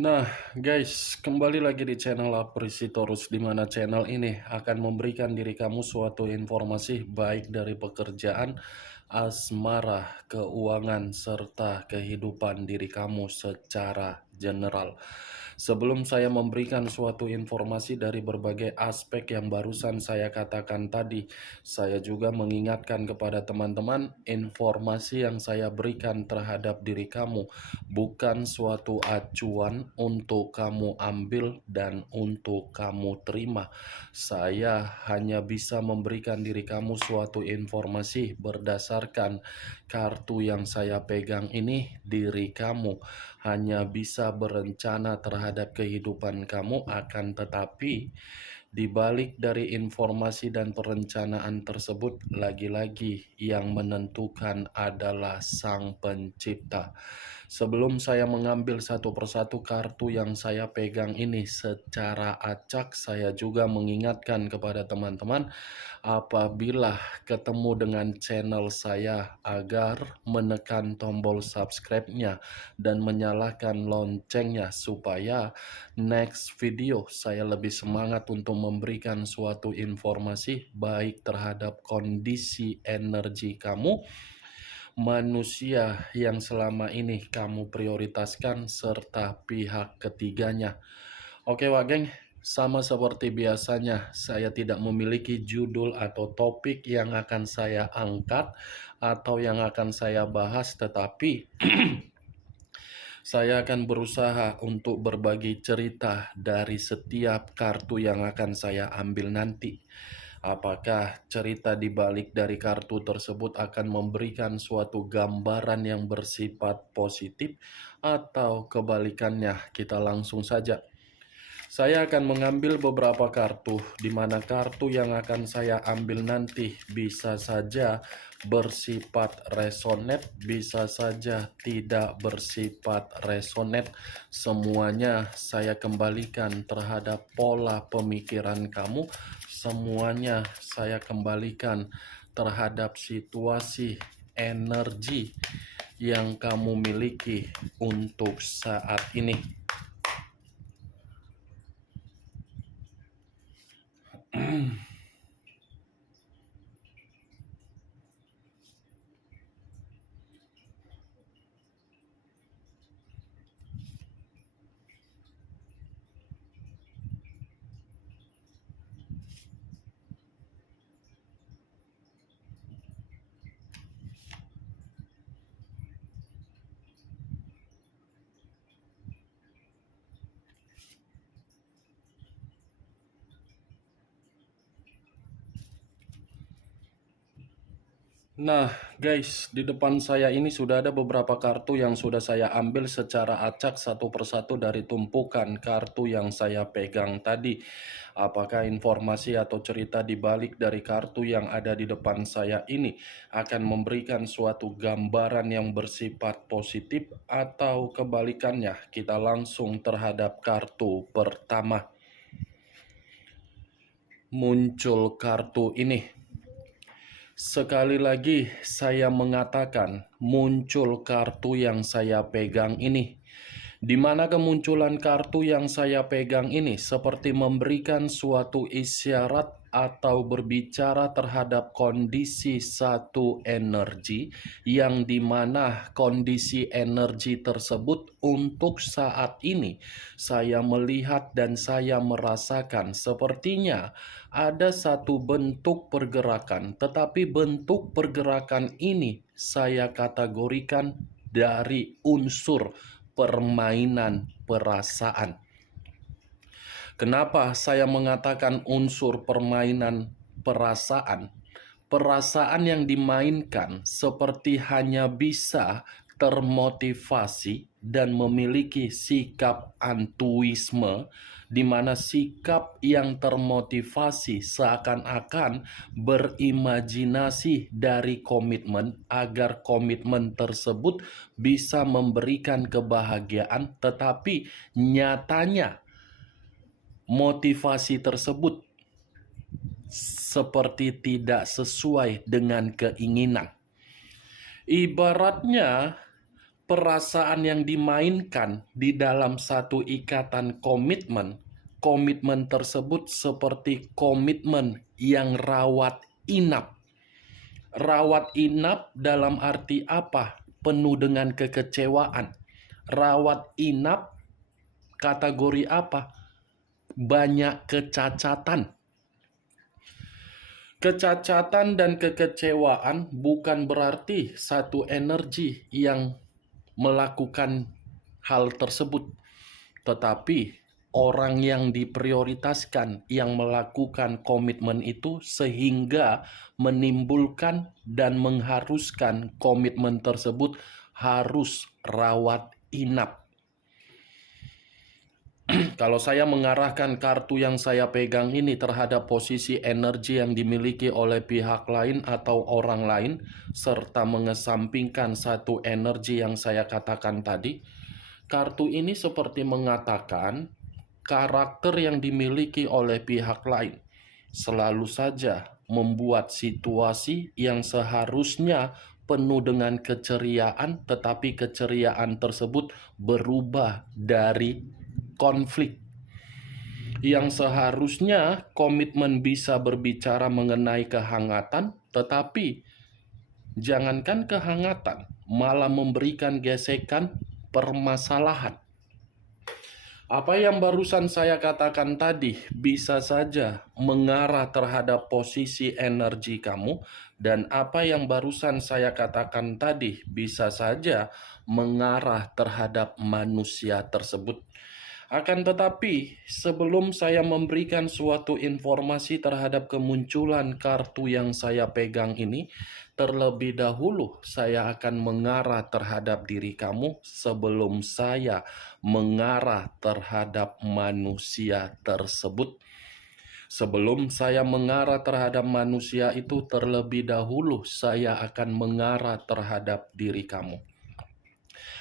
Nah, guys, kembali lagi di channel Aprisitorus, di mana channel ini akan memberikan diri kamu suatu informasi baik dari pekerjaan, asmara, keuangan, serta kehidupan diri kamu secara general. Sebelum saya memberikan suatu informasi dari berbagai aspek yang barusan saya katakan tadi, saya juga mengingatkan kepada teman-teman, informasi yang saya berikan terhadap diri kamu bukan suatu acuan untuk kamu ambil dan untuk kamu terima. Saya hanya bisa memberikan diri kamu suatu informasi berdasarkan kartu yang saya pegang ini. Diri kamu hanya bisa berencana terhadap kehidupan kamu, akan tetapi di balik dari informasi dan perencanaan tersebut, lagi-lagi yang menentukan adalah Sang Pencipta. Sebelum saya mengambil satu persatu kartu yang saya pegang ini secara acak, saya juga mengingatkan kepada teman-teman apabila ketemu dengan channel saya agar menekan tombol subscribe-nya dan menyalakan loncengnya supaya next video saya lebih semangat untuk memberikan suatu informasi baik terhadap kondisi energi kamu, manusia yang selama ini kamu prioritaskan, serta pihak ketiganya. Oke Wak Geng, sama seperti biasanya, saya tidak memiliki judul atau topik yang akan saya angkat atau yang akan saya bahas, tetapi saya akan berusaha untuk berbagi cerita dari setiap kartu yang akan saya ambil nanti. Apakah cerita di balik dari kartu tersebut akan memberikan suatu gambaran yang bersifat positif atau kebalikannya? Kita langsung saja. Saya akan mengambil beberapa kartu, di mana kartu yang akan saya ambil nanti bisa saja bersifat resonate, bisa saja tidak bersifat resonate. Semuanya saya kembalikan terhadap pola pemikiran kamu, semuanya saya kembalikan terhadap situasi energi yang kamu miliki untuk saat ini. Nah, guys, di depan saya ini sudah ada beberapa kartu yang sudah saya ambil secara acak satu persatu dari tumpukan kartu yang saya pegang tadi. Apakah informasi atau cerita di balik dari kartu yang ada di depan saya ini akan memberikan suatu gambaran yang bersifat positif atau kebalikannya? Kita langsung terhadap kartu pertama. Muncul kartu ini. Sekali lagi saya mengatakan, muncul kartu yang saya pegang ini. Di mana kemunculan kartu yang saya pegang ini seperti memberikan suatu isyarat atau berbicara terhadap kondisi satu energi, yang dimana kondisi energi tersebut untuk saat ini saya melihat dan saya merasakan sepertinya ada satu bentuk pergerakan, tetapi bentuk pergerakan ini saya kategorikan dari unsur permainan perasaan. Kenapa saya mengatakan unsur permainan perasaan? Perasaan yang dimainkan seperti hanya bisa termotivasi dan memiliki sikap antuisme, di mana sikap yang termotivasi seakan-akan berimajinasi dari komitmen agar komitmen tersebut bisa memberikan kebahagiaan, tetapi nyatanya motivasi tersebut seperti tidak sesuai dengan keinginan. Ibaratnya perasaan yang dimainkan di dalam satu ikatan komitmen, komitmen tersebut seperti komitmen yang rawat inap. Rawat inap dalam arti apa? Penuh dengan kekecewaan. Rawat inap kategori apa? Banyak kecacatan. Kecacatan dan kekecewaan bukan berarti satu energi yang melakukan hal tersebut, tetapi orang yang diprioritaskan yang melakukan komitmen itu sehingga menimbulkan dan mengharuskan komitmen tersebut harus rawat inap. Kalau saya mengarahkan kartu yang saya pegang ini terhadap posisi energi yang dimiliki oleh pihak lain atau orang lain, serta mengesampingkan satu energi yang saya katakan tadi, kartu ini seperti mengatakan karakter yang dimiliki oleh pihak lain selalu saja membuat situasi yang seharusnya penuh dengan keceriaan, tetapi keceriaan tersebut berubah dari konflik. Yang seharusnya komitmen bisa berbicara mengenai kehangatan, tetapi jangankan kehangatan, malah memberikan gesekan permasalahan. Apa yang barusan saya katakan tadi bisa saja mengarah terhadap posisi energi kamu, dan apa yang barusan saya katakan tadi bisa saja mengarah terhadap manusia tersebut. Akan tetapi, sebelum saya memberikan suatu informasi terhadap kemunculan kartu yang saya pegang ini, terlebih dahulu saya akan mengarah terhadap diri kamu sebelum saya mengarah terhadap manusia tersebut. Sebelum saya mengarah terhadap manusia itu, terlebih dahulu saya akan mengarah terhadap diri kamu.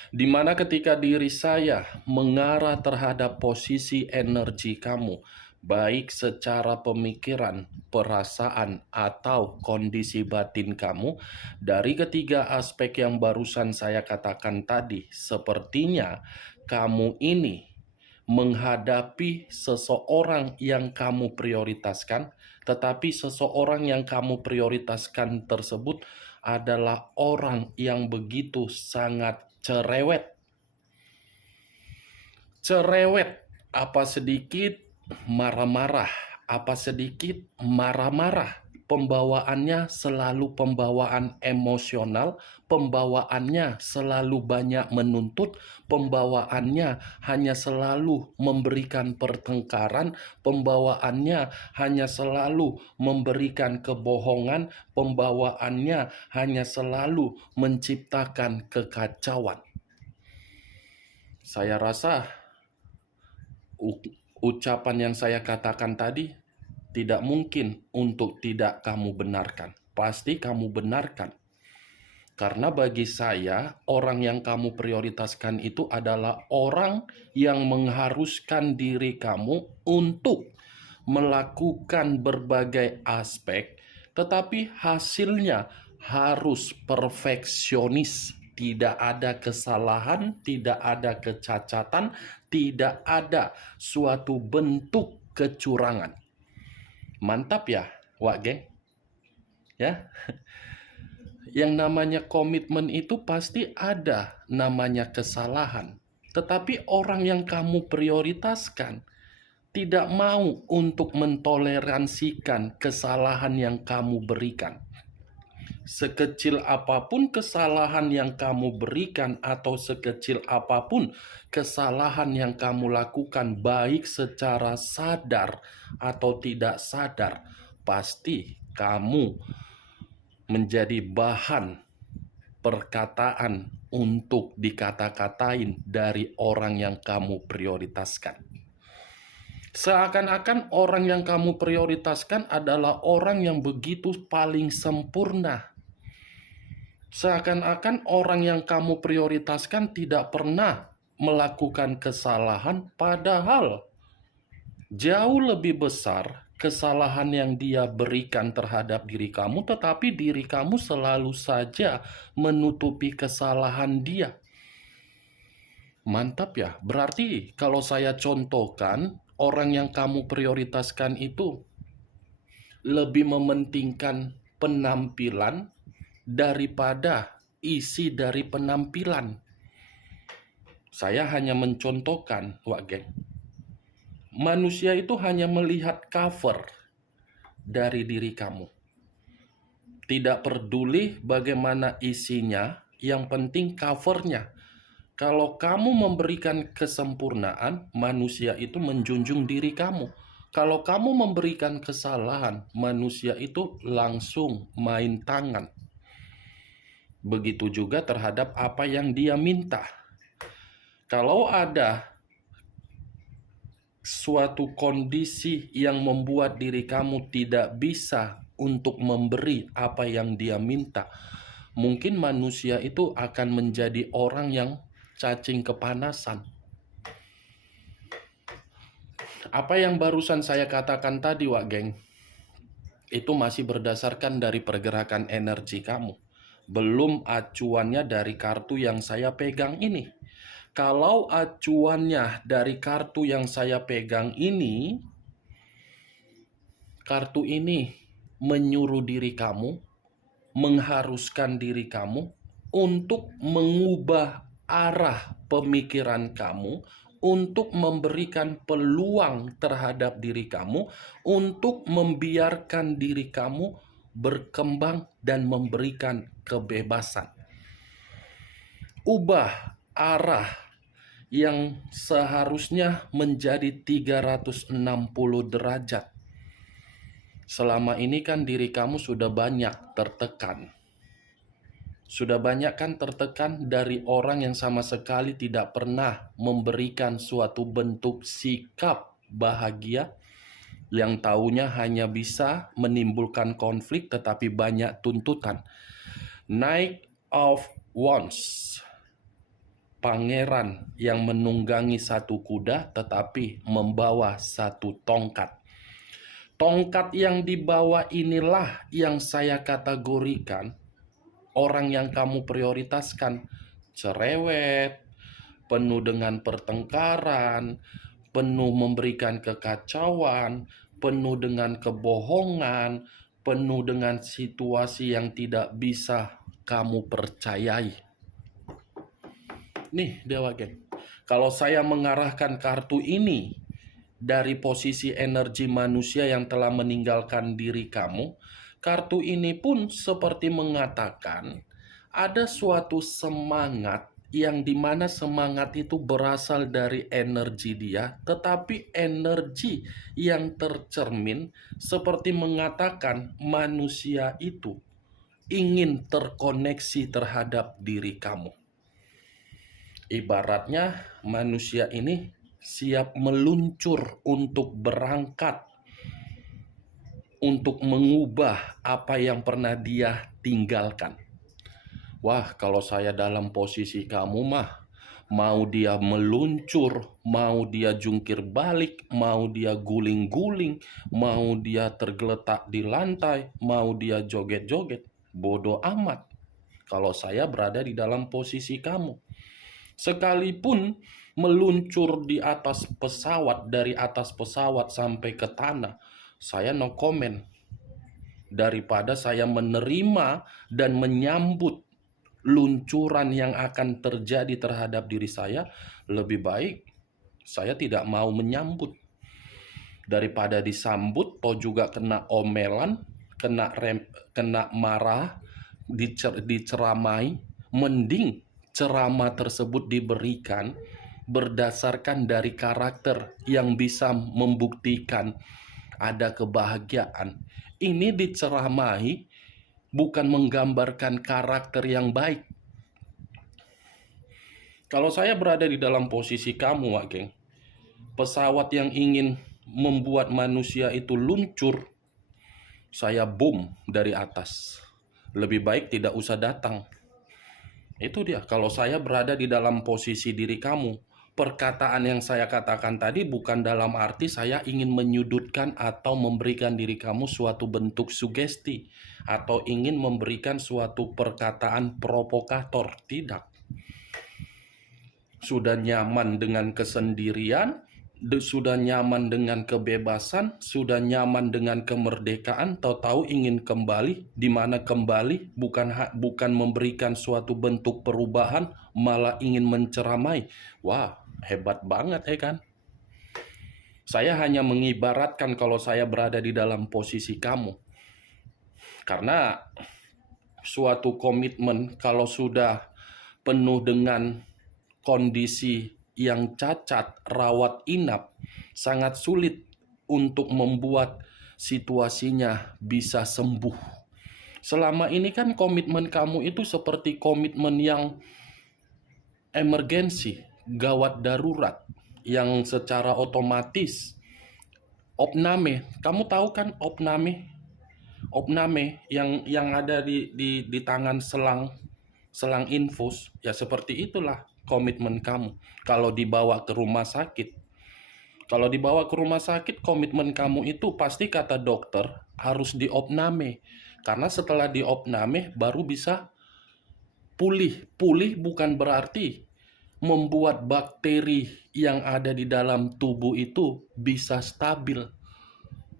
Di mana ketika diri saya mengarah terhadap posisi energi kamu, baik secara pemikiran, perasaan, atau kondisi batin kamu, dari ketiga aspek yang barusan saya katakan tadi, sepertinya kamu ini menghadapi seseorang yang kamu prioritaskan, tetapi seseorang yang kamu prioritaskan tersebut adalah orang yang begitu sangat cerewet. Cerewet, apa sedikit marah-marah, apa sedikit marah-marah. Pembawaannya selalu pembawaan emosional, pembawaannya selalu banyak menuntut, pembawaannya hanya selalu memberikan pertengkaran, pembawaannya hanya selalu memberikan kebohongan, pembawaannya hanya selalu menciptakan kekacauan. Saya rasa ucapan yang saya katakan tadi tidak mungkin untuk tidak kamu benarkan. Pasti kamu benarkan. Karena bagi saya, orang yang kamu prioritaskan itu adalah orang yang mengharuskan diri kamu untuk melakukan berbagai aspek, tetapi hasilnya harus perfeksionis. Tidak ada kesalahan, tidak ada kecacatan, tidak ada suatu bentuk kecurangan. Mantap ya, Wak Geng? Ya. Yang namanya komitmen itu pasti ada namanya kesalahan. Tetapi orang yang kamu prioritaskan tidak mau untuk mentoleransikan kesalahan yang kamu berikan. Sekecil apapun kesalahan yang kamu berikan atau sekecil apapun kesalahan yang kamu lakukan, baik secara sadar atau tidak sadar, pasti kamu menjadi bahan perkataan untuk dikata-katain dari orang yang kamu prioritaskan. Seakan-akan orang yang kamu prioritaskan adalah orang yang begitu paling sempurna. Seakan-akan orang yang kamu prioritaskan tidak pernah melakukan kesalahan, padahal jauh lebih besar kesalahan yang dia berikan terhadap diri kamu, tetapi diri kamu selalu saja menutupi kesalahan dia. Mantap ya. Berarti kalau saya contohkan, orang yang kamu prioritaskan itu lebih mementingkan penampilan daripada isi dari penampilan. Saya hanya mencontohkan, Wak Geng. Manusia itu hanya melihat cover dari diri kamu. Tidak peduli bagaimana isinya, yang penting covernya. Kalau kamu memberikan kesempurnaan, manusia itu menjunjung diri kamu. Kalau kamu memberikan kesalahan, manusia itu langsung main tangan. Begitu juga terhadap apa yang dia minta. Kalau ada suatu kondisi yang membuat diri kamu tidak bisa untuk memberi apa yang dia minta, mungkin manusia itu akan menjadi orang yang cacing kepanasan. Apa yang barusan saya katakan tadi, Wak Geng, itu masih berdasarkan dari pergerakan energi kamu. Belum acuannya dari kartu yang saya pegang ini. Kalau acuannya dari kartu yang saya pegang ini, kartu ini menyuruh diri kamu, mengharuskan diri kamu untuk mengubah arah pemikiran kamu, untuk memberikan peluang terhadap diri kamu, untuk membiarkan diri kamu berkembang dan memberikan kebebasan. Ubah arah yang seharusnya menjadi 360 derajat. Selama ini kan diri kamu sudah banyak tertekan. Sudah banyak kan tertekan dari orang yang sama sekali tidak pernah memberikan suatu bentuk sikap bahagia, yang taunya hanya bisa menimbulkan konflik tetapi banyak tuntutan. Knight of Wands, pangeran yang menunggangi satu kuda tetapi membawa satu tongkat. Tongkat yang dibawa inilah yang saya kategorikan orang yang kamu prioritaskan. Cerewet, penuh dengan pertengkaran, penuh memberikan kekacauan, penuh dengan kebohongan, penuh dengan situasi yang tidak bisa kamu percayai. Nih, Dewa Geng. Kalau saya mengarahkan kartu ini dari posisi energi manusia yang telah meninggalkan diri kamu, kartu ini pun seperti mengatakan ada suatu semangat yang dimana semangat itu berasal dari energi dia, tetapi energi yang tercermin seperti mengatakan manusia itu ingin terkoneksi terhadap diri kamu. Ibaratnya manusia ini siap meluncur untuk berangkat, untuk mengubah apa yang pernah dia tinggalkan. Wah, kalau saya dalam posisi kamu mah, mau dia meluncur, mau dia jungkir balik, mau dia guling-guling, mau dia tergeletak di lantai, mau dia joget-joget, bodoh amat. Kalau saya berada di dalam posisi kamu, sekalipun meluncur di atas pesawat, dari atas pesawat sampai ke tanah, saya no comment. Daripada saya menerima dan menyambut luncuran yang akan terjadi terhadap diri saya, lebih baik saya tidak mau menyambut. Daripada disambut, toh juga kena omelan, kena marah, diceramai, mending ceramah tersebut diberikan berdasarkan dari karakter yang bisa membuktikan ada kebahagiaan. Ini diceramahi bukan menggambarkan karakter yang baik. Kalau saya berada di dalam posisi kamu, Wak Geng, pesawat yang ingin membuat manusia itu luncur, saya boom dari atas. Lebih baik tidak usah datang. Itu dia, kalau saya berada di dalam posisi diri kamu, perkataan yang saya katakan tadi bukan dalam arti saya ingin menyudutkan atau memberikan diri kamu suatu bentuk sugesti, atau ingin memberikan suatu perkataan provokator, tidak. sudah nyaman dengan kesendirian, sudah nyaman dengan kebebasan, sudah nyaman dengan kemerdekaan, tahu-tahu ingin kembali, di mana kembali bukan memberikan suatu bentuk perubahan, malah ingin menceramai. Wah, hebat banget ya kan? Saya hanya mengibaratkan kalau saya berada di dalam posisi kamu. Karena suatu komitmen kalau sudah penuh dengan kondisi yang cacat, rawat inap, sangat sulit untuk membuat situasinya bisa sembuh. Selama ini kan komitmen kamu itu seperti komitmen yang emergensi, gawat darurat, yang secara otomatis opname. Kamu tahu kan opname? Opname yang ada di tangan selang infus, ya seperti itulah komitmen kamu. Kalau dibawa ke rumah sakit, komitmen kamu itu pasti kata dokter harus diopname. Karena setelah diopname baru bisa pulih. Pulih bukan berarti membuat bakteri yang ada di dalam tubuh itu bisa stabil.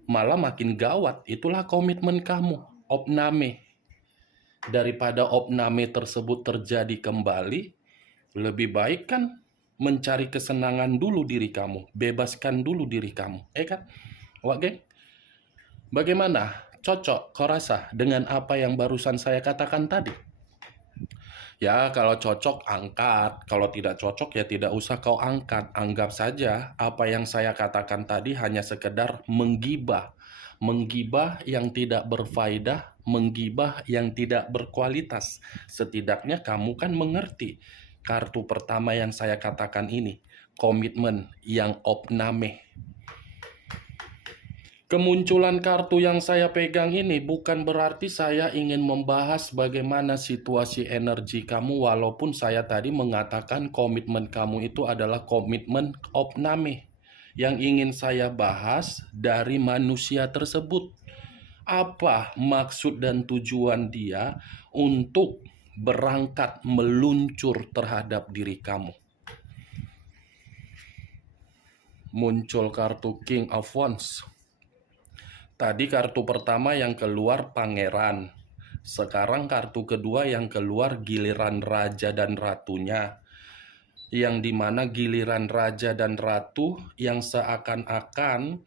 Malah makin gawat. Itulah komitmen kamu, opname. Daripada opname tersebut terjadi kembali, lebih baik kan mencari kesenangan dulu diri kamu, bebaskan dulu diri kamu, kan? Wah, geng, bagaimana? Cocok kau rasa dengan apa yang barusan saya katakan tadi? Ya, kalau cocok angkat, kalau tidak cocok ya tidak usah kau angkat. Anggap saja apa yang saya katakan tadi hanya sekedar menggibah. Menggibah yang tidak berfaedah, menggibah yang tidak berkualitas. Setidaknya kamu kan mengerti kartu pertama yang saya katakan ini, komitmen yang opname. Kemunculan kartu yang saya pegang ini bukan berarti saya ingin membahas bagaimana situasi energi kamu, walaupun saya tadi mengatakan komitmen kamu itu adalah komitmen opname. Yang ingin saya bahas dari manusia tersebut. Apa maksud dan tujuan dia untuk berangkat meluncur terhadap diri kamu? Muncul kartu King of Wands. Tadi kartu pertama yang keluar pangeran. Sekarang kartu kedua yang keluar giliran raja dan ratunya. Yang dimana giliran raja dan ratu yang seakan-akan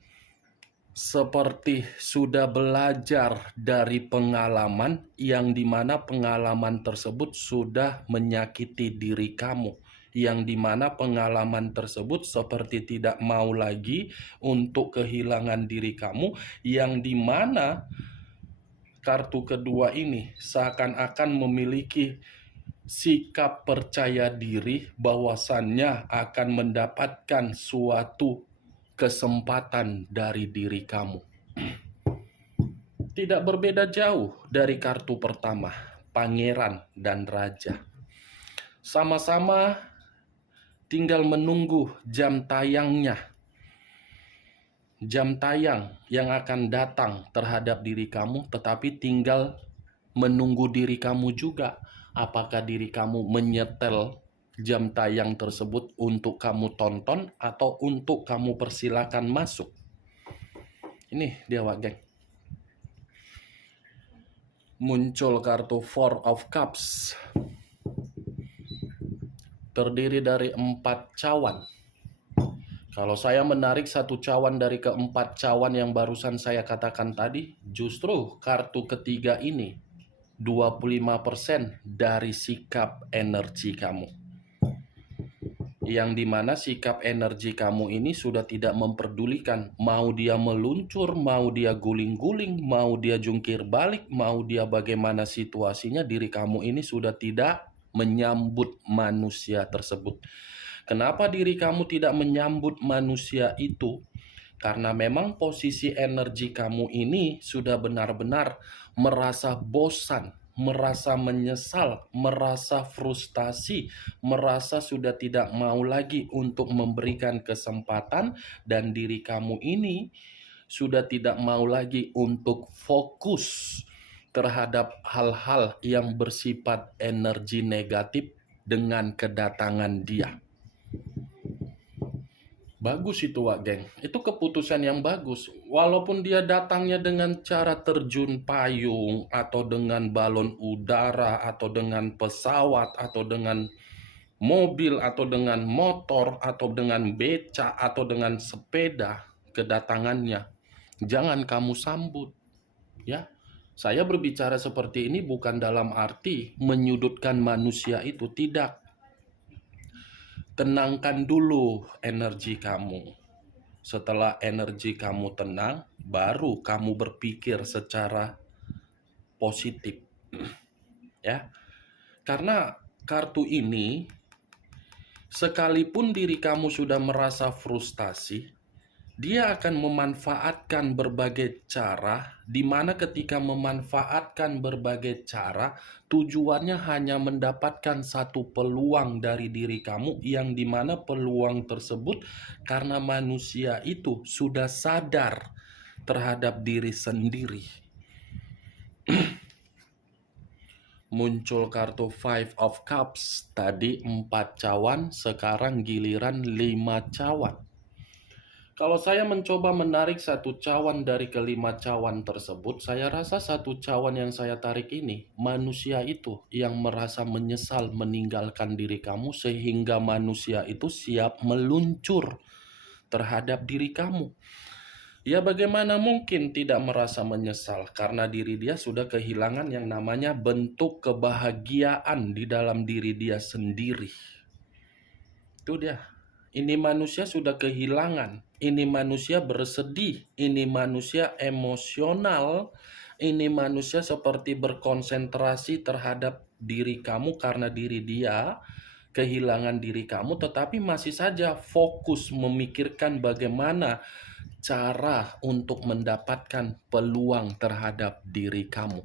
seperti sudah belajar dari pengalaman, yang dimana pengalaman tersebut sudah menyakiti diri kamu, yang dimana pengalaman tersebut seperti tidak mau lagi untuk kehilangan diri kamu, yang dimana kartu kedua ini seakan-akan memiliki sikap percaya diri bahwasannya akan mendapatkan suatu kesempatan dari diri kamu. Tidak berbeda jauh dari kartu pertama, pangeran dan raja. Sama-sama tinggal menunggu jam tayangnya. Jam tayang yang akan datang terhadap diri kamu, tetapi tinggal menunggu diri kamu juga. Apakah diri kamu menyetel jam tayang tersebut untuk kamu tonton atau untuk kamu persilakan masuk? Ini dia, Wak Geng. Muncul kartu Four of Cups. Terdiri dari 4 cawan. Kalau saya menarik satu cawan dari keempat cawan yang barusan saya katakan tadi, justru kartu ketiga ini 25% dari sikap energi kamu. Yang dimana sikap energi kamu ini sudah tidak memperdulikan mau dia meluncur, mau dia guling-guling, mau dia jungkir balik, mau dia bagaimana situasinya, diri kamu ini sudah tidak menyambut manusia tersebut. Kenapa diri kamu tidak menyambut manusia itu? Karena memang posisi energi kamu ini sudah benar-benar merasa bosan, merasa menyesal, merasa frustasi, merasa sudah tidak mau lagi untuk memberikan kesempatan, dan diri kamu ini sudah tidak mau lagi untuk fokus terhadap hal-hal yang bersifat energi negatif dengan kedatangan dia. Bagus itu Wak Geng, itu keputusan yang bagus. Walaupun dia datangnya dengan cara terjun payung, atau dengan balon udara, atau dengan pesawat, atau dengan mobil, atau dengan motor, atau dengan beca, atau dengan sepeda, kedatangannya, jangan kamu sambut. Ya, saya berbicara seperti ini bukan dalam arti menyudutkan manusia itu, tidak. Tenangkan dulu energi kamu. Setelah energi kamu tenang, baru kamu berpikir secara positif. Ya, karena kartu ini, sekalipun diri kamu sudah merasa frustasi, dia akan memanfaatkan berbagai cara, di mana ketika memanfaatkan berbagai cara, tujuannya hanya mendapatkan satu peluang dari diri kamu, yang dimana peluang tersebut karena manusia itu sudah sadar terhadap diri sendiri. Muncul kartu Five of Cups, tadi 4 cawan, sekarang giliran 5 cawan. Kalau saya mencoba menarik satu cawan dari kelima cawan tersebut, saya rasa satu cawan yang saya tarik ini, manusia itu yang merasa menyesal meninggalkan diri kamu, sehingga manusia itu siap meluncur terhadap diri kamu. Ya, bagaimana mungkin tidak merasa menyesal, karena diri dia sudah kehilangan yang namanya bentuk kebahagiaan di dalam diri dia sendiri. Itu dia. Ini manusia sudah kehilangan. Ini manusia bersedih. Ini manusia emosional. Ini manusia seperti berkonsentrasi terhadap diri kamu karena diri dia kehilangan diri kamu, tetapi masih saja fokus memikirkan bagaimana cara untuk mendapatkan peluang terhadap diri kamu.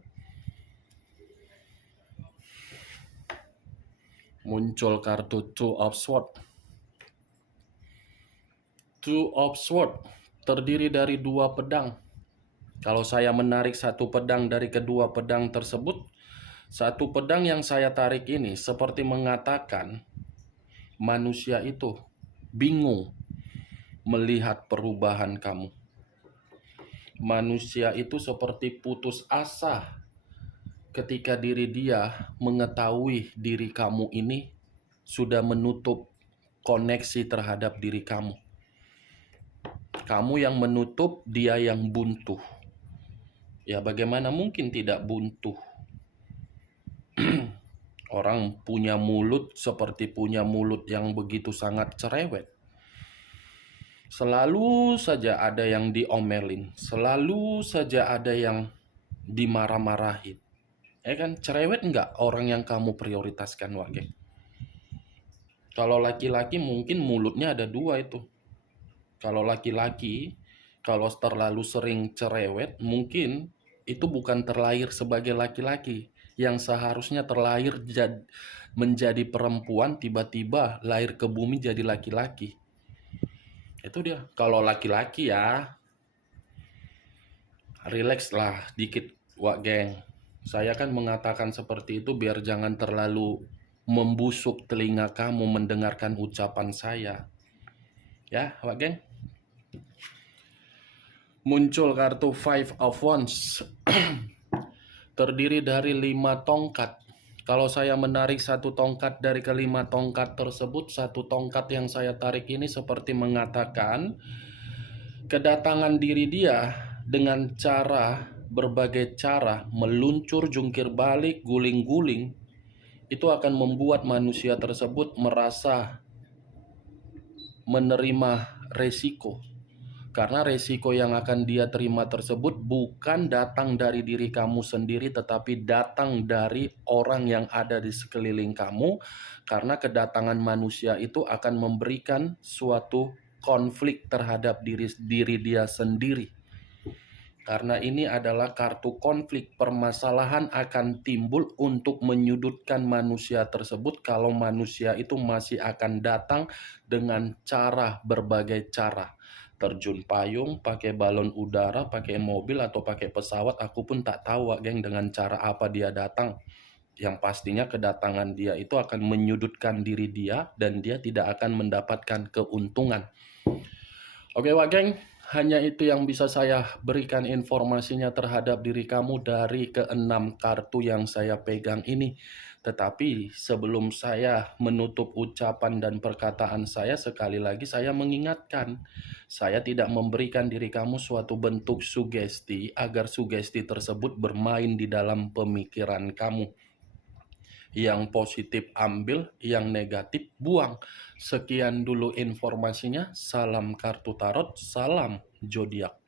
Muncul kartu Two of Swords. Two of Swords terdiri dari 2 pedang. Kalau saya menarik satu pedang dari kedua pedang tersebut, satu pedang yang saya tarik ini seperti mengatakan manusia itu bingung melihat perubahan kamu. Manusia itu seperti putus asa ketika diri dia mengetahui diri kamu ini sudah menutup koneksi terhadap diri kamu. Kamu yang menutup, dia yang buntu. Ya, bagaimana mungkin tidak buntu? Orang punya mulut seperti punya mulut yang begitu sangat cerewet. Selalu saja ada yang diomelin, selalu saja ada yang dimarah-marahin. Kan cerewet nggak orang yang kamu prioritaskan, Wage? Kalau laki-laki mungkin mulutnya ada 2 itu. Kalau laki-laki, kalau terlalu sering cerewet, mungkin itu bukan terlahir sebagai laki-laki. Yang seharusnya terlahir menjadi perempuan, tiba-tiba lahir ke bumi jadi laki-laki. Itu dia. Kalau laki-laki ya, relax lah dikit, Wak Geng. Saya kan mengatakan seperti itu biar jangan terlalu membusuk telinga kamu mendengarkan ucapan saya. Ya, Wak Geng. Muncul kartu Five of Wands. Terdiri dari 5 tongkat. Kalau saya menarik satu tongkat dari kelima tongkat tersebut, satu tongkat yang saya tarik ini seperti mengatakan kedatangan diri dia dengan cara berbagai cara, meluncur, jungkir balik, guling-guling, itu akan membuat manusia tersebut merasa menerima resiko. Karena resiko yang akan dia terima tersebut bukan datang dari diri kamu sendiri, tetapi datang dari orang yang ada di sekeliling kamu. Karena kedatangan manusia itu akan memberikan suatu konflik terhadap diri dia sendiri. Karena ini adalah kartu konflik, permasalahan akan timbul untuk menyudutkan manusia tersebut kalau manusia itu masih akan datang dengan cara berbagai cara. Terjun payung, pakai balon udara, pakai mobil, atau pakai pesawat, aku pun tak tahu, geng, dengan cara apa dia datang. Yang pastinya kedatangan dia itu akan menyudutkan diri dia dan dia tidak akan mendapatkan keuntungan. Oke Wak Geng, hanya itu yang bisa saya berikan informasinya terhadap diri kamu dari keenam kartu yang saya pegang ini. Tetapi sebelum saya menutup ucapan dan perkataan saya, sekali lagi saya mengingatkan, saya tidak memberikan diri kamu suatu bentuk sugesti agar sugesti tersebut bermain di dalam pemikiran kamu. Yang positif ambil, yang negatif buang. Sekian dulu informasinya. Salam kartu tarot, salam zodiak.